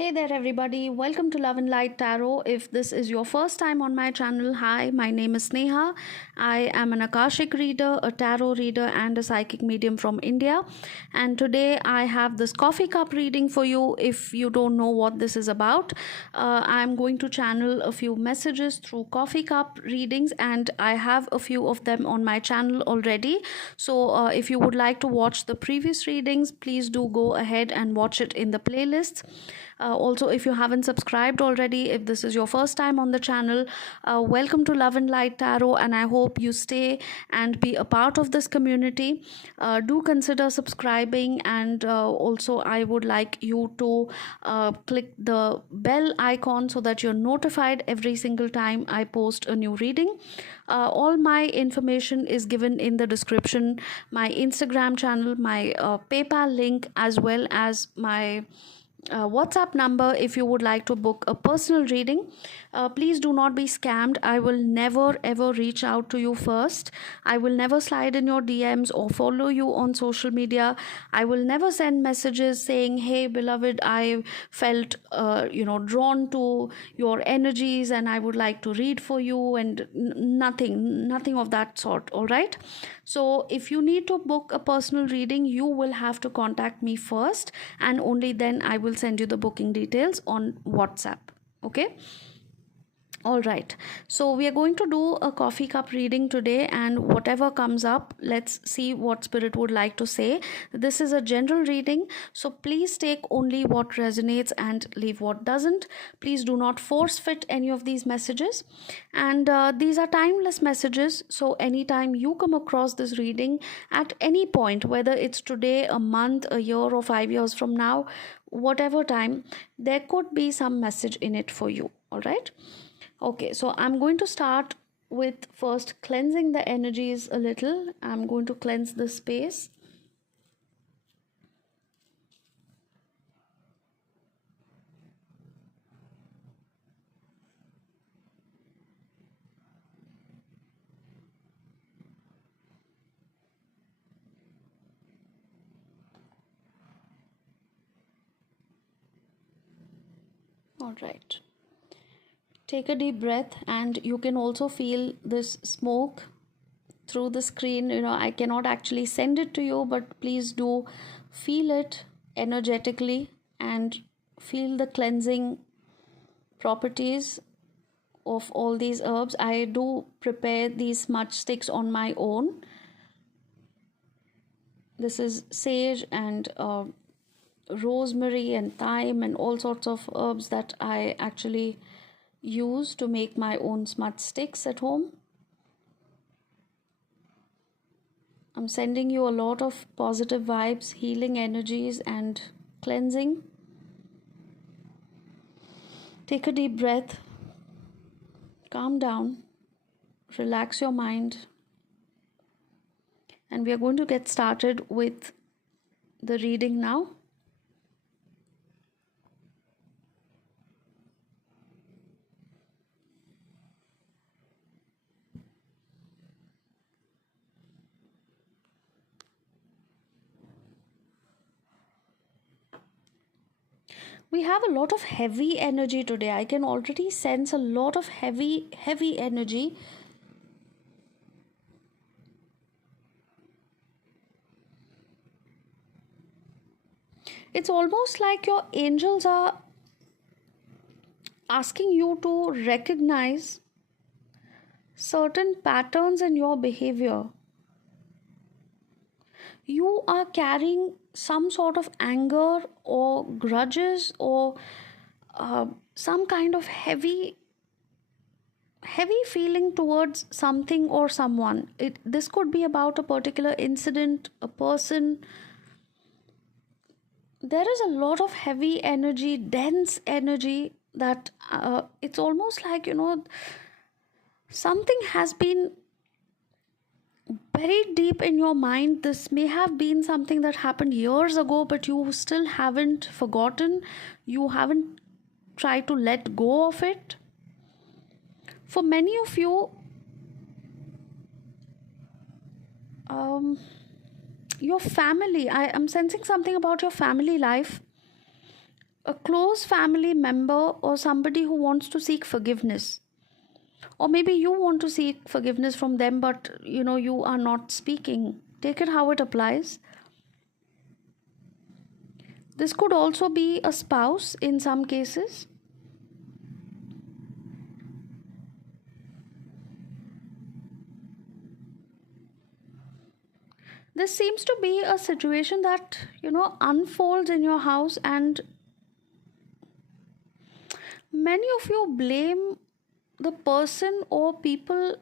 Hey there, everybody. Welcome to Love and Light Tarot. If this is your first time on my channel, hi, my name is Sneha. I am an Akashic reader, a tarot reader, and a psychic medium from India. And today I have this coffee cup reading for you. If you don't know what this is about, I'm going to channel a few messages through coffee cup readings, and I have a few of them on my channel already. So, if you would like to watch the previous readings, please do go ahead and watch it in the playlists. Also, if you haven't subscribed already, if this is your first time on the channel, welcome to Love and Light Tarot, and I hope you stay and be a part of this community. Do consider subscribing, and also I would like you to click the bell icon so that you're notified every single time I post a new reading. All my information is given in the description, my Instagram channel, my PayPal link, as well as my WhatsApp number if you would like to book a personal reading. Please do not be scammed. I will never ever reach out to you first. I will never slide in your DMs or follow you on social media. I will never send messages saying, "Hey, beloved, I felt drawn to your energies and I would like to read for you," and nothing of that sort. All right. So if you need to book a personal reading, you will have to contact me first, and only then I will send you the booking details on WhatsApp. Okay. All right, so we are going to do a coffee cup reading today, and whatever comes up, let's see what Spirit would like to say. This is a general reading, so please take only what resonates and leave what doesn't. Please do not force fit any of these messages, and these are timeless messages. So, anytime you come across this reading at any point, whether it's today, a month, a year, or 5 years from now, whatever time, there could be some message in it for you. All right. Okay, so I'm going to start with first cleansing the energies a little. I'm going to cleanse the space. All right. Take a deep breath, and you can also feel this smoke through the screen. I cannot actually send it to you, but please do feel it energetically and feel the cleansing properties of all these herbs. I do prepare these smudge sticks on my own. This is sage and rosemary and thyme and all sorts of herbs that I actually use to make my own smudge sticks at home. I'm sending you a lot of positive vibes, healing energies, and cleansing. Take a deep breath, calm down, relax your mind, and we are going to get started with the reading now. We have a lot of heavy energy today. I can already sense a lot of heavy energy. It's almost like your angels are asking you to recognize certain patterns in your behavior. You are carrying some sort of anger or grudges or some kind of heavy feeling towards something or someone. This could be about a particular incident, a person. There is a lot of heavy energy, dense energy, that it's almost like something has been buried deep in your mind. This may have been something that happened years ago, but you still haven't forgotten. You haven't tried to let go of it. For many of you, your family, I am sensing something about your family life. A close family member or somebody who wants to seek forgiveness, or maybe you want to seek forgiveness from them, but you are not speaking. Take it how it applies. This could also be a spouse in some cases. This seems to be a situation that unfolds in your house, and many of you blame the person or people.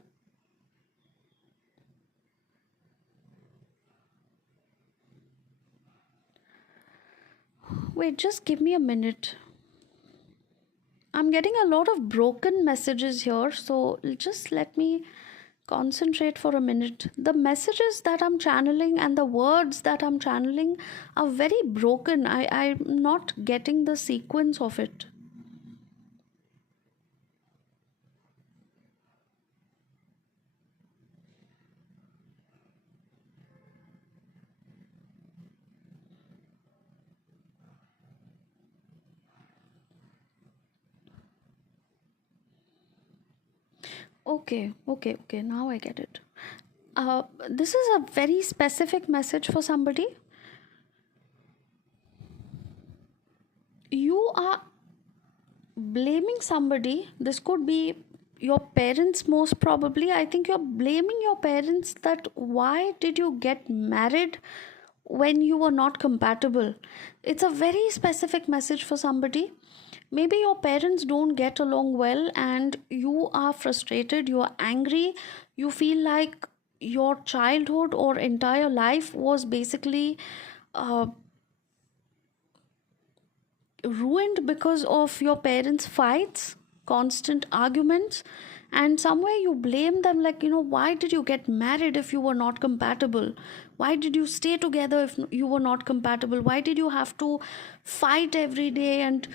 Wait, just give me a minute. I'm getting a lot of broken messages here, so just let me concentrate for a minute. The messages that I'm channeling and the words that I'm channeling are very broken. I'm not getting the sequence of it. Okay, now I get it. This is a very specific message for somebody. You are blaming somebody. This could be your parents, most probably. I think you're blaming your parents that why did you get married when you were not compatible. It's a very specific message for somebody. Maybe your parents don't get along well and you are frustrated, you are angry, you feel like your childhood or entire life was basically uh, ruined because of your parents' fights, constant arguments, and somewhere you blame them, like, why did you get married if you were not compatible? Why did you stay together if you were not compatible? Why did you have to fight every day? And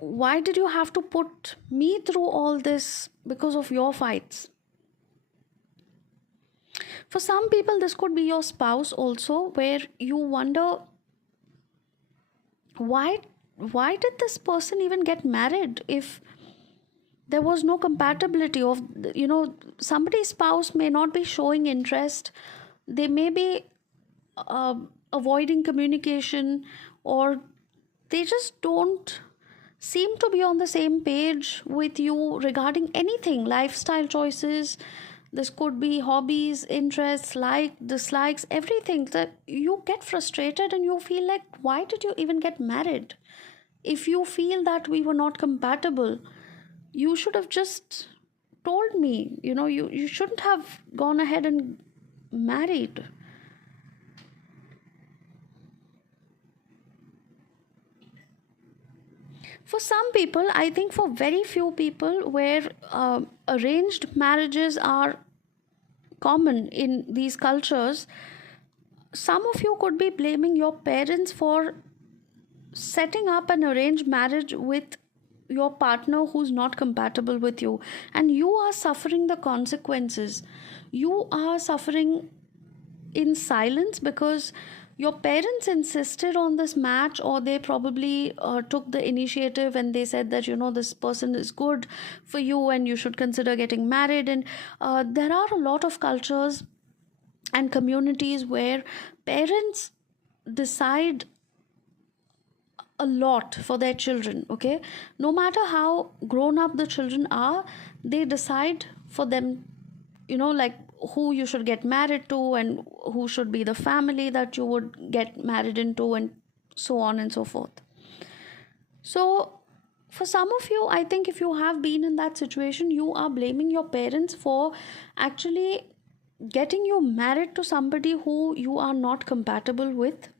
why did you have to put me through all this because of your fights? For some people, this could be your spouse also, where you wonder why why did this person even get married if there was no compatibility of somebody's spouse may not be showing interest, they may be uh, avoiding communication, or they just don't seem to be on the same page with you regarding anything, lifestyle choices. This could be hobbies, interests, like dislikes, everything, that you get frustrated and you feel like, why did you even get married? If you feel that we were not compatible, you should have just told me. You shouldn't have gone ahead and married. For some people, I think for very few people, where arranged marriages are common in these cultures, some of you could be blaming your parents for setting up an arranged marriage with your partner who's not compatible with you, and you are suffering the consequences. You are suffering in silence because your parents insisted on this match, or they probably took the initiative and they said that this person is good for you and you should consider getting married. And there are a lot of cultures and communities where parents decide a lot for their children. Okay, no matter how grown up the children are, they decide for them, like who you should get married to and who should be the family that you would get married into, and so on and so forth. So for some of you, I think if you have been in that situation, you are blaming your parents for actually getting you married to somebody who you are not compatible with,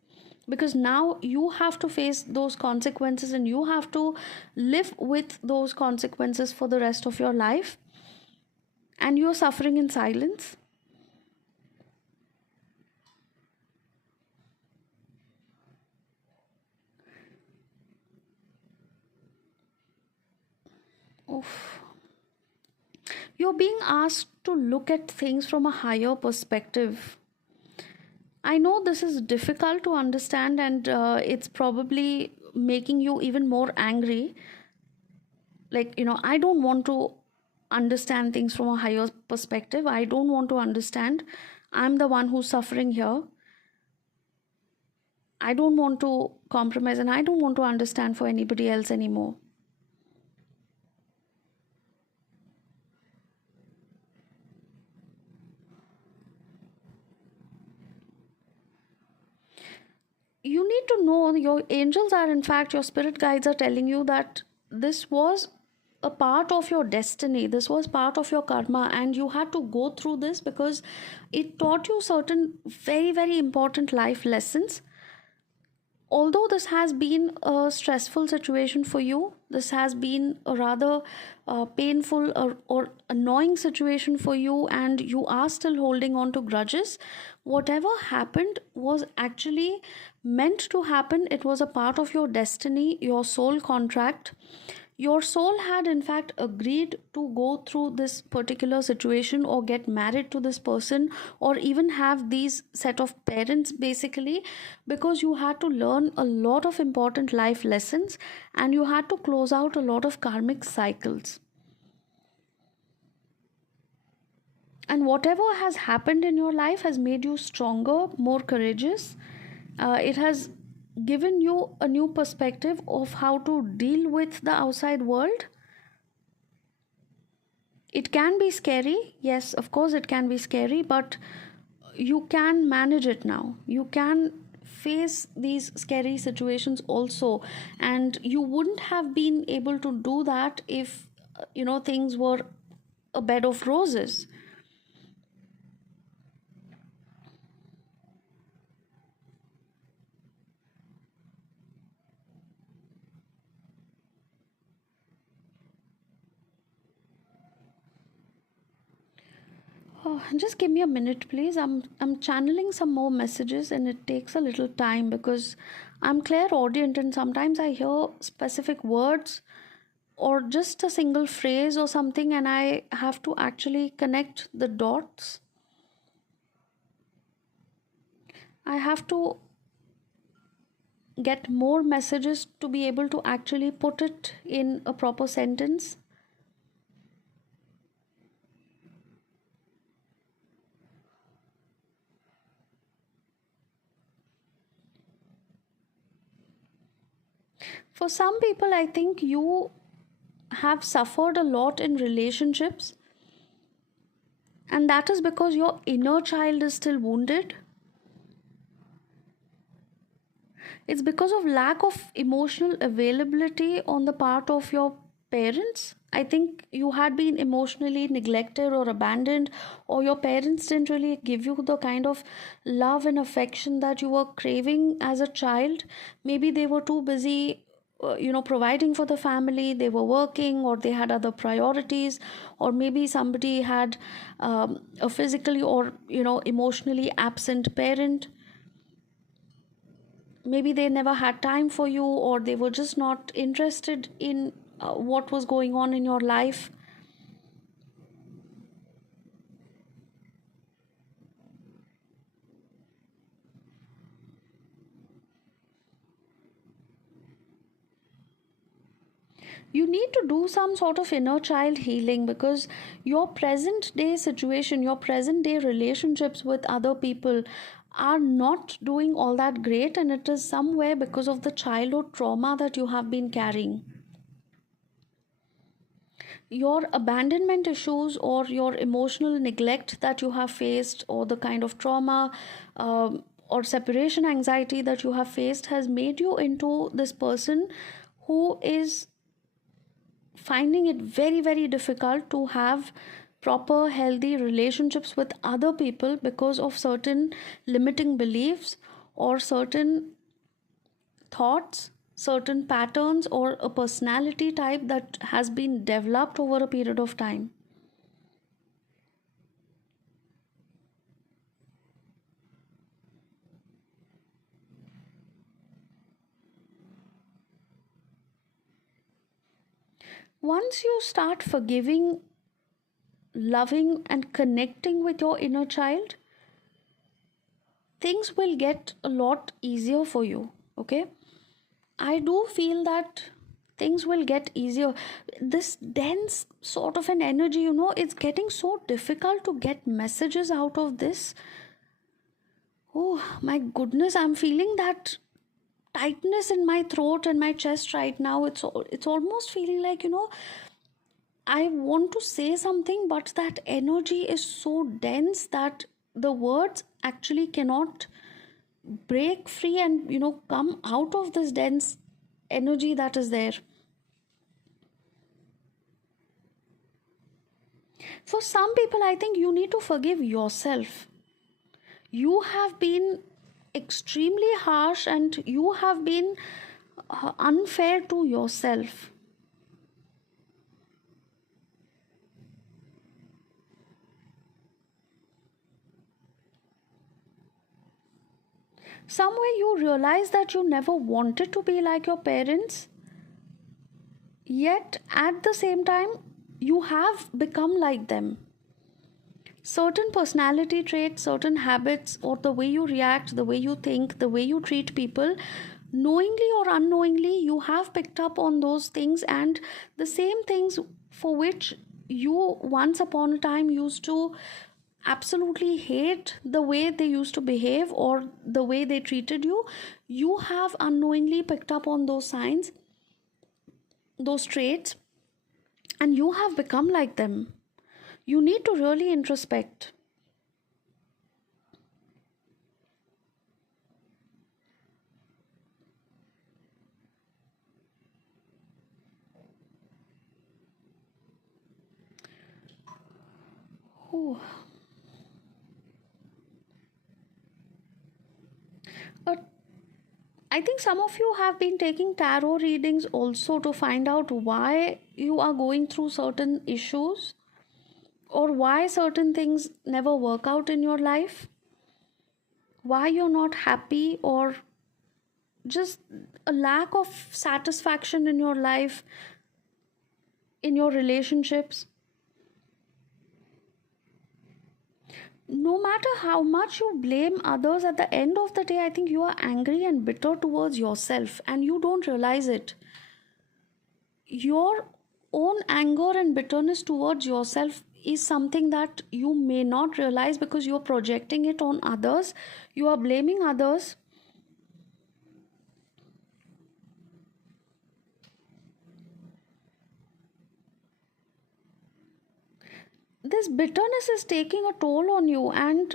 because now you have to face those consequences and you have to live with those consequences for the rest of your life, and you're suffering in silence. Oof. You're being asked to look at things from a higher perspective. I know this is difficult to understand, and it's probably making you even more angry. Like, I don't want to understand things from a higher perspective. I don't want to understand. I'm the one who's suffering here. I don't want to compromise, and I don't want to understand for anybody else anymore. You need to know your angels are, in fact, your spirit guides are telling you that this was a part of your destiny, this was part of your karma, and you had to go through this because it taught you certain very, very important life lessons. Although this has been a stressful situation for you, this has been a rather painful or annoying situation for you, and you are still holding on to grudges, whatever happened was actually meant to happen. It was a part of your destiny, your soul contract. Your soul had, in fact, agreed to go through this particular situation or get married to this person or even have these set of parents, basically, because you had to learn a lot of important life lessons and you had to close out a lot of karmic cycles. And whatever has happened in your life has made you stronger, more courageous. It has given you a new perspective of how to deal with the outside world. It can be scary, yes, of course, it can be scary, but you can manage it now. You can face these scary situations also, and you wouldn't have been able to do that if things were a bed of roses. Oh, just give me a minute, please. I'm channeling some more messages, and it takes a little time because I'm clairaudient, and sometimes I hear specific words or just a single phrase or something, and I have to actually connect the dots. I have to get more messages to be able to actually put it in a proper sentence. For some people, I think you have suffered a lot in relationships, and that is because your inner child is still wounded. It's because of lack of emotional availability on the part of your parents. I think you had been emotionally neglected or abandoned, or your parents didn't really give you the kind of love and affection that you were craving as a child. Maybe they were too busy providing for the family, they were working, or they had other priorities, or maybe somebody had a physically or emotionally absent parent. Maybe they never had time for you, or they were just not interested in what was going on in your life. You need to do some sort of inner child healing because your present day situation, your present day relationships with other people are not doing all that great, and it is somewhere because of the childhood trauma that you have been carrying. Your abandonment issues or your emotional neglect that you have faced, or the kind of trauma or separation anxiety that you have faced, has made you into this person who is finding it very, very difficult to have proper healthy relationships with other people because of certain limiting beliefs or certain thoughts, certain patterns, or a personality type that has been developed over a period of time. Once you start forgiving, loving, and connecting with your inner child, things will get a lot easier for you. Okay, I do feel that things will get easier. This dense sort of an energy, it's getting so difficult to get messages out of this. Oh my goodness, I'm feeling that tightness in my throat and my chest right now. It's almost feeling like, I want to say something, but that energy is so dense that the words actually cannot break free and, come out of this dense energy that is there. For some people, I think you need to forgive yourself. You have been extremely harsh and you have been unfair to yourself. Somewhere you realize that you never wanted to be like your parents, yet at the same time, you have become like them. Certain personality traits, certain habits, or the way you react, the way you think, the way you treat people, knowingly or unknowingly, you have picked up on those things, and the same things for which you once upon a time used to absolutely hate the way they used to behave or the way they treated you, you have unknowingly picked up on those signs, those traits, and you have become like them. You need to really introspect. Ooh. But I think some of you have been taking tarot readings also to find out why you are going through certain issues or why certain things never work out in your life, why you're not happy, or just a lack of satisfaction in your life, in your relationships. No matter how much you blame others, at the end of the day, I think you are angry and bitter towards yourself and you don't realize it. Your own anger and bitterness towards yourself is something that you may not realize because you're projecting it on others, you are blaming others. This bitterness is taking a toll on you, and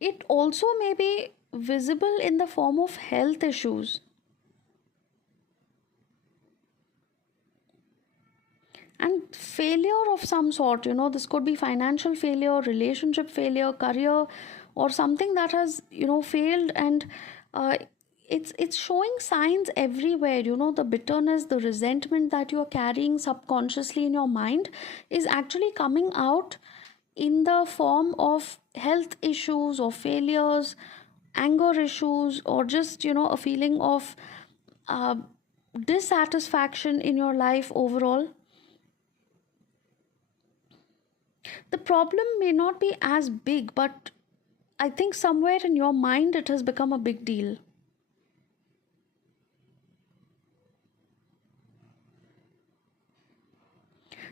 it also may be visible in the form of health issues. And failure of some sort, this could be financial failure, relationship failure, career, or something that has, failed, and uh, it's showing signs everywhere. The bitterness, the resentment that you're carrying subconsciously in your mind is actually coming out in the form of health issues or failures, anger issues, or just, a feeling of uh, dissatisfaction in your life overall. The problem may not be as big, but I think somewhere in your mind it has become a big deal.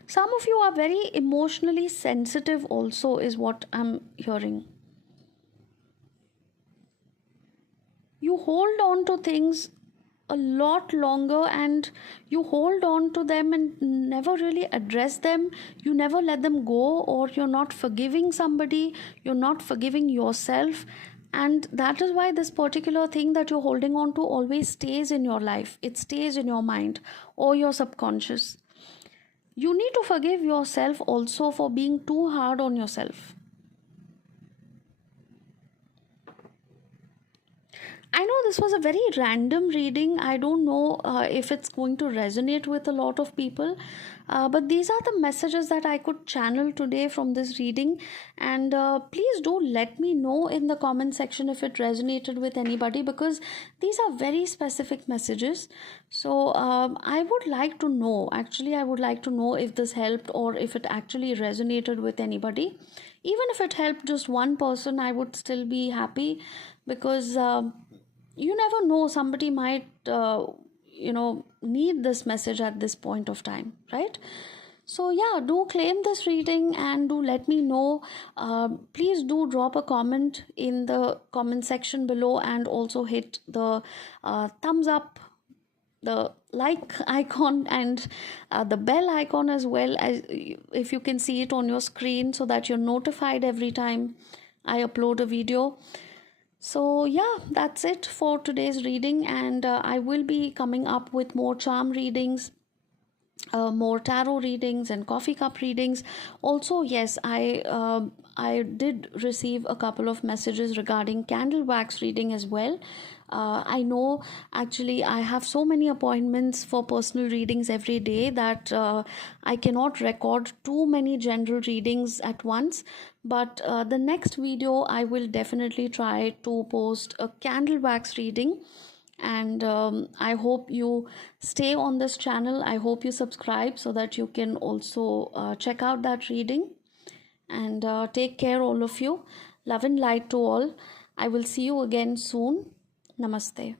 Some of you are very emotionally sensitive, also, is what I'm hearing. You hold on to things a lot longer and you hold on to them and never really address them. You never let them go, or you're not forgiving somebody, you're not forgiving yourself. And that is why this particular thing that you're holding on to always stays in your life, it stays in your mind or your subconscious. You need to forgive yourself also for being too hard on yourself. I know this was a very random reading. I don't know if it's going to resonate with a lot of people. But these are the messages that I could channel today from this reading. And please do let me know in the comment section if it resonated with anybody, because these are very specific messages. So I would like to know, actually, I would like to know if this helped or if it actually resonated with anybody. Even if it helped just one person, I would still be happy, because you never know, somebody might need this message at this point of time, right? So yeah, do claim this reading and do let me know. Please do drop a comment in the comment section below, and also hit the thumbs up, the like icon, and the bell icon as well, as if you can see it on your screen, so that you're notified every time I upload a video. So yeah, that's it for today's reading, and I will be coming up with more charm readings, more tarot readings and coffee cup readings. Also, yes, I did receive a couple of messages regarding candle wax reading as well. I know, actually, I have so many appointments for personal readings every day that I cannot record too many general readings at once. But the next video, I will definitely try to post a candle wax reading. And I hope you stay on this channel. I hope you subscribe so that you can also check out that reading. And take care, all of you. Love and light to all. I will see you again soon. Namaste.